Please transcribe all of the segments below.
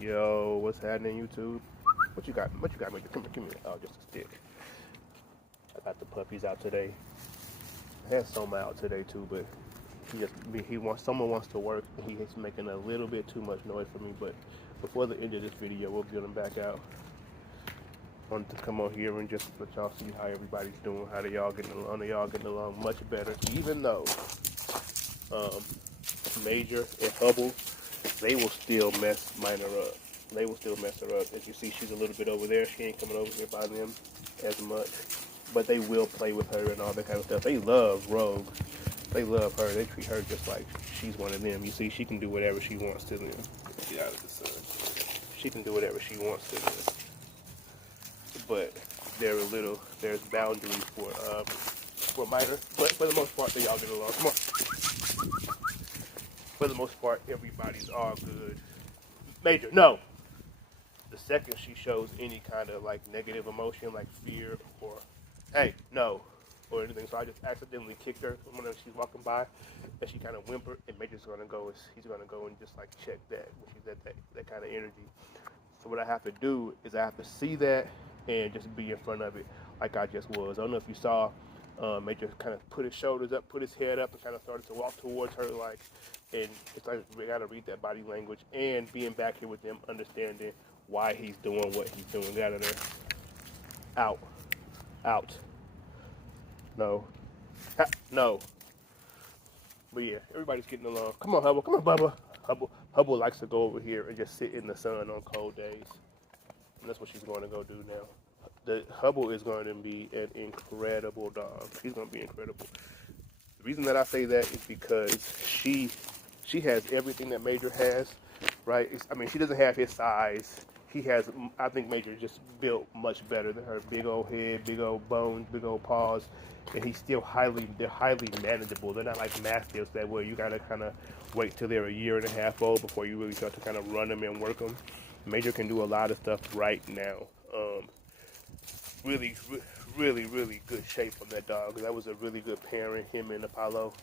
Yo, what's happening, YouTube? What you got? What you got? Come here, give me. Oh, just a stick. I got the puppies out today. I had Soma out today too, but someone wants to work, and he's making a little bit too much noise for me. But before the end of this video, we'll get him back out. Wanted to come on here and just let y'all see how everybody's doing, how they all getting along. They all getting along much better, even though um, Major and Hubble, they will still mess Minor up. They will still mess her up. As you see, she's a little bit over there. She ain't coming over here by them as much. But they will play with her and all that kind of stuff. They love Rogue. They love her. They treat her just like she's one of them. You see, she can do whatever she wants to them. Get out of the sun. She can do whatever she wants to them. But there's boundaries for Minor. But for the most part, they all get along. Come on. For the most part, everybody's all good. Major, no. The second she shows any kind of like negative emotion, like fear or hey, no, or anything, so I just accidentally kicked her when she's walking by, and she kind of whimpered, and Major's gonna go. He's gonna go and just like check that when she's at that kind of energy. So what I have to do is I have to see that and just be in front of it, like I just was. I don't know if you saw. Major kind of put his shoulders up, put his head up, and kind of started to walk towards her, like, and it's like we gotta read that body language and being back here with them, understanding why he's doing what he's doing. Get out of there. Out. Out. No. No. But yeah, everybody's getting along. Come on, Hubble. Come on, Bubba. Hubble likes to go over here and just sit in the sun on cold days. And that's what she's going to go do now. The Hubble is going to be an incredible dog. She's going to be incredible. The reason that I say that is because she has everything that Major has, right? She doesn't have his size. He has, I think Major just built much better than her. Big old head, big old bones, big old paws, and they're highly manageable. They're not like Mastiffs that where you gotta kind of wait till they're a year and a half old before you really start to kind of run them and work them. Major can do a lot of stuff right now. Really, really good shape on that dog. That was a really good pairing, him and Apollo.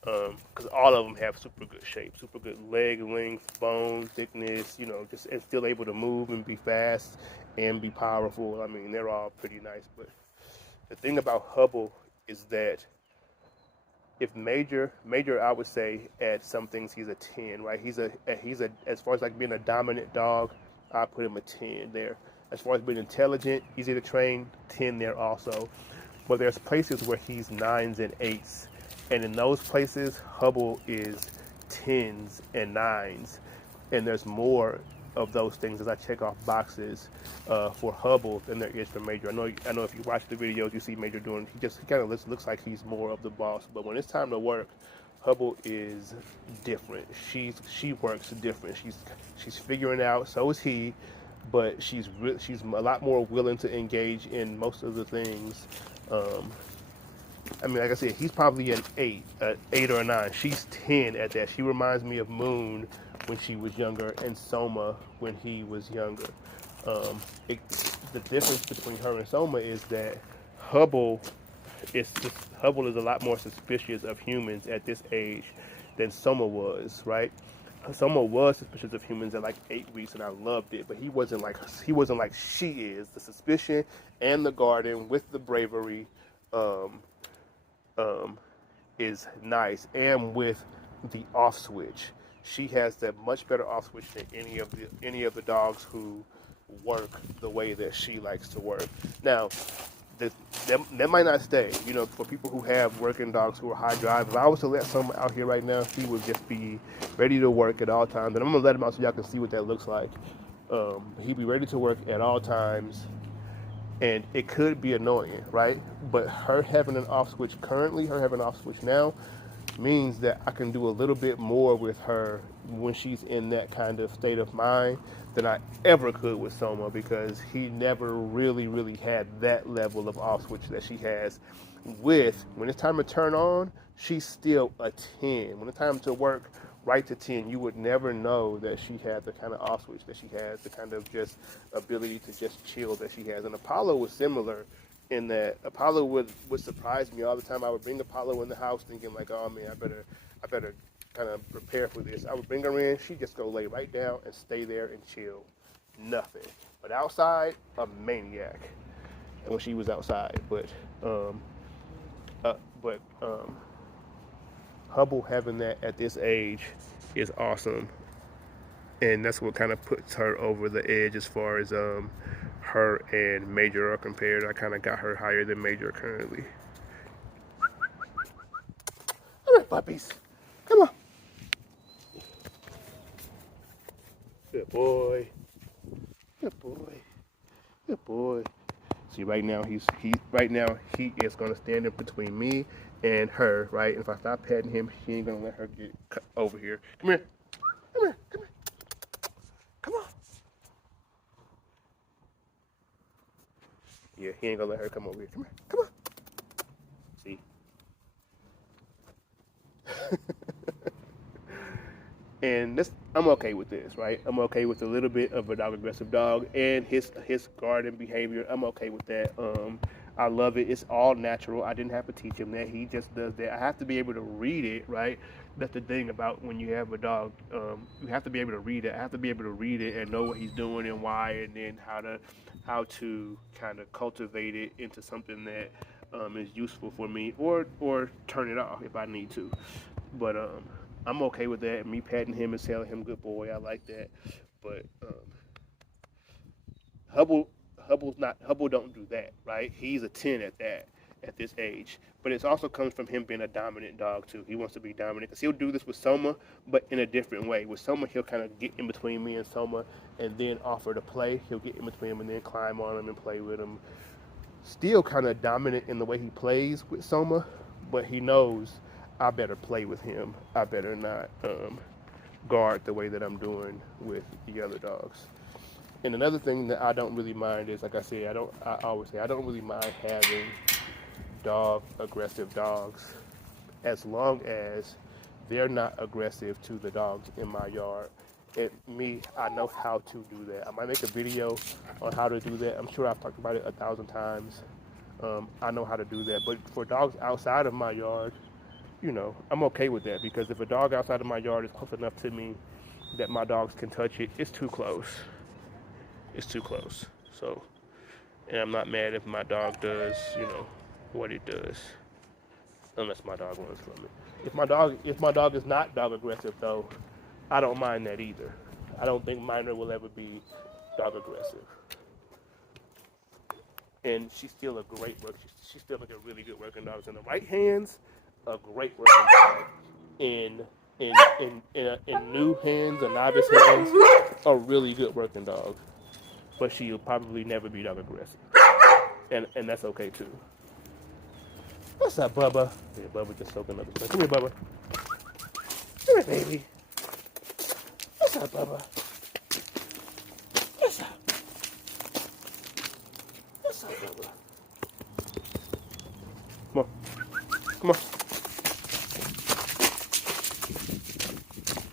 Because all of them have super good shape, super good leg length, bone thickness, just and still able to move and be fast and be powerful. I mean, they're all pretty nice. But the thing about Hubble is that if Major, I would say at some things he's a 10, right? He's a as far as like being a dominant dog, I put him a 10 there. As far as being intelligent, easy to train, 10 there also. But there's places where he's 9s and 8s. And in those places, Hubble is 10s and 9s. And there's more of those things as I check off boxes for Hubble than there is for Major. I know if you watch the videos, you see Major doing, he kind of looks like he's more of the boss. But when it's time to work, Hubble is different. She works different. She's figuring out, so is he, but she's a lot more willing to engage in most of the things. Like I said, he's probably an 8 or a 9. She's 10 at that. She reminds me of Moon when she was younger and Soma when he was younger. The difference between her and Soma is that Hubble is a lot more suspicious of humans at this age than Soma was, right? Soma was suspicious of humans at like 8 weeks, and I loved it. But he wasn't like she is. The suspicion and the garden with the bravery is nice, and with the off switch, she has that much better off switch than any of the dogs who work the way that she likes to work. Now, that might not stay. For people who have working dogs who are high drive, if I was to let someone out here right now, he would just be ready to work at all times. And I'm gonna let him out so y'all can see what that looks like. He'd be ready to work at all times, and it could be annoying, right? But her having an off switch now, means that I can do a little bit more with her when she's in that kind of state of mind than I ever could with Soma, because he never really had that level of off switch that she has. When it's time to turn on, she's still a 10. When it's time to work, right to 10, you would never know that she had the kind of off switch that she has, the kind of just ability to just chill that she has. And Apollo was similar in that Apollo would surprise me all the time. I would bring Apollo in the house thinking like, oh man, I better kind of prepare for this, I would bring her in. She'd just go lay right down and stay there and chill. Nothing. But outside, a maniac. And when she was outside, um, but Hubble having that at this age is awesome, and that's what kind of puts her over the edge as far as her and Major are compared. I kind of got her higher than Major currently. All right, puppies, come on. Good boy. Good boy. Good boy. See, right now he is gonna stand in between me and her, right? And if I stop petting him, she ain't gonna let her get over here. Come here. Come here. Come here. Come on. Yeah, he ain't gonna let her come over here. Come here. Come on. See. And this, I'm okay with this, right? I'm okay with a little bit of a dog aggressive dog and his guarding behavior. I'm okay with that. I love it. It's all natural. I didn't have to teach him that. He just does that. I have to be able to read it, right? That's the thing about when you have a dog. You have to be able to read it. I have to be able to read it and know what he's doing and why, and then how to kind of cultivate it into something that is useful for me, or turn it off if I need to. But I'm okay with that. Me patting him and telling him good boy, I like that. But Hubble don't do that, right? He's a 10 at this age. But it also comes from him being a dominant dog too. He wants to be dominant because he'll do this with Soma, but in a different way. With Soma, he'll kind of get in between me and Soma and then offer to play. He'll get in between him and then climb on him and play with him. Still kind of dominant in the way he plays with Soma, but he knows I better play with him. I better not guard the way that I'm doing with the other dogs. And another thing that I don't really mind is, like I said, I always say I don't really mind having aggressive dogs, as long as they're not aggressive to the dogs in my yard. I know how to do that. I might make a video on how to do that. I'm sure I've talked about it 1,000 times. I know how to do that. But for dogs outside of my yard, I'm okay with that, because if a dog outside of my yard is close enough to me that my dogs can touch it, it's too close. It's too close. So, and I'm not mad if my dog does, what it does, unless my dog runs from it. If my dog is not dog aggressive though, I don't mind that either. I don't think Minor will ever be dog aggressive. And she's still a great worker. She's still like a really good working dog. In the right hands, a great working dog. In new hands, a novice hands, a really good working dog. But she'll probably never be dog aggressive. And that's okay too. What's up, Bubba? Yeah, Bubba just soaking up his drink. Come here, Bubba. Come here, baby. What's up, Bubba? What's up? What's up, Bubba? Come on. Come on.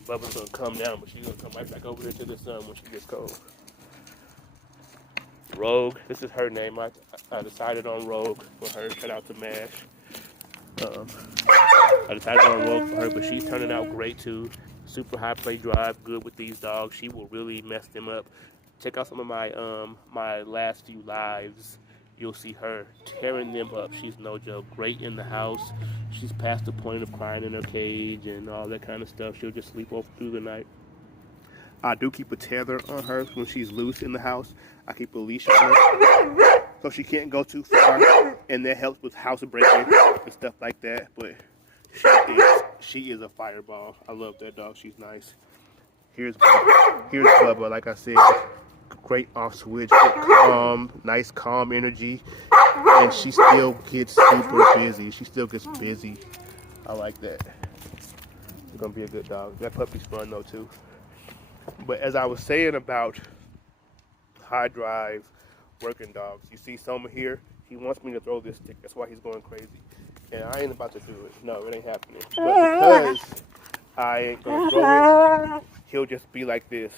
Bubba's gonna come down, but she's gonna come right back over here to the sun when she gets cold. Rogue, this is her name. I decided on Rogue for her. Shout out to Mash. I decided on Rogue for her, but she's turning out great too. Super high play drive, good with these dogs. She will really mess them up. Check out some of my last few lives. You'll see her tearing them up. She's no joke. Great in the house. She's past the point of crying in her cage and all that kind of stuff. She'll just sleep over through the night. I do keep a tether on her when she's loose in the house. I keep a leash on her so she can't go too far, and that helps with house breaking and stuff like that. But she is a fireball. I love that dog. She's nice. Here's Bubba. Like I said, great off switch, nice calm energy, and she still gets super busy. She still gets busy. I like that. It's gonna be a good dog. That puppy's fun though too. But as I was saying about high drive working dogs, you see Soma here, he wants me to throw this stick. That's why he's going crazy. And I ain't about to do it. No, it ain't happening. But because I ain't going to throw it, he'll just be like this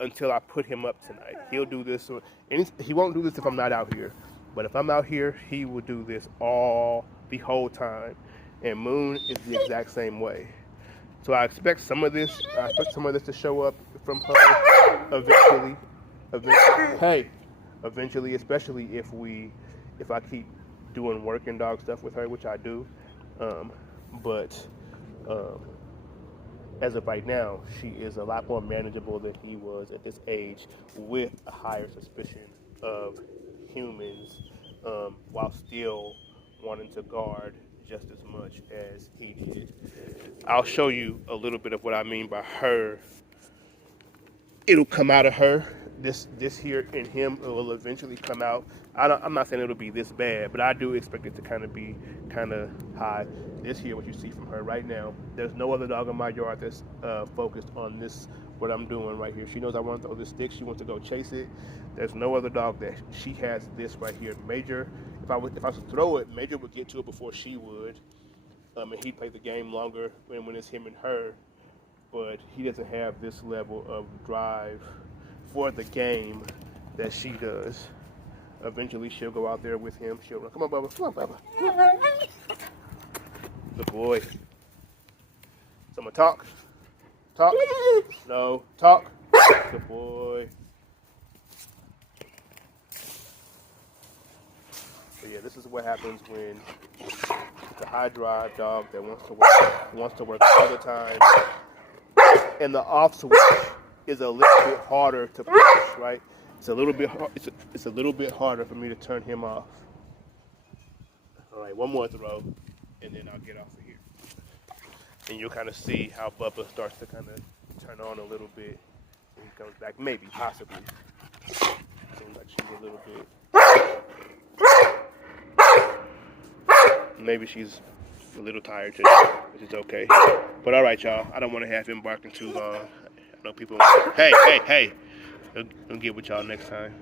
until I put him up tonight. He'll do this. And he won't do this if I'm not out here. But if I'm out here, he will do this the whole time. And Moon is the exact same way. So I expect some of this. I expect some of this to show up from her eventually. Eventually, hey, eventually, especially if I keep doing working dog stuff with her, which I do. Um, but um, as of right now, she is a lot more manageable than he was at this age, with a higher suspicion of humans, while still wanting to guard just as much as he did. I'll show you a little bit of what I mean by her. It'll come out of her. This here in him, it will eventually come out. I'm not saying it'll be this bad, but I do expect it to kind of be kind of high. This here, what you see from her right now. There's no other dog in my yard that's focused on this. What I'm doing right here. She knows I want to throw this stick. She wants to go chase it. There's no other dog that she has this right here. Major, if I was to throw it, Major would get to it before she would, and he'd play the game longer when it's him and her. But he doesn't have this level of drive for the game that she does. Eventually, she'll go out there with him. She'll run. Come on, Bubba. Come on, Bubba. Good boy. Someone talk. Talk. No. Talk. Good boy. So yeah, this is what happens when it's a high drive dog that wants to work all the time. And the off switch is a little bit harder to push, right? It's a little bit it's a little bit harder for me to turn him off. All right, one more throw, and then I'll get off of here. And you'll kind of see how Bubba starts to kind of turn on a little bit when he comes back. Maybe, possibly. Seems like she's a little bit. Maybe she's a little tired today, which is okay. But all right, y'all. I don't want to have him barking too long. I know people. Hey. I'll get with y'all next time.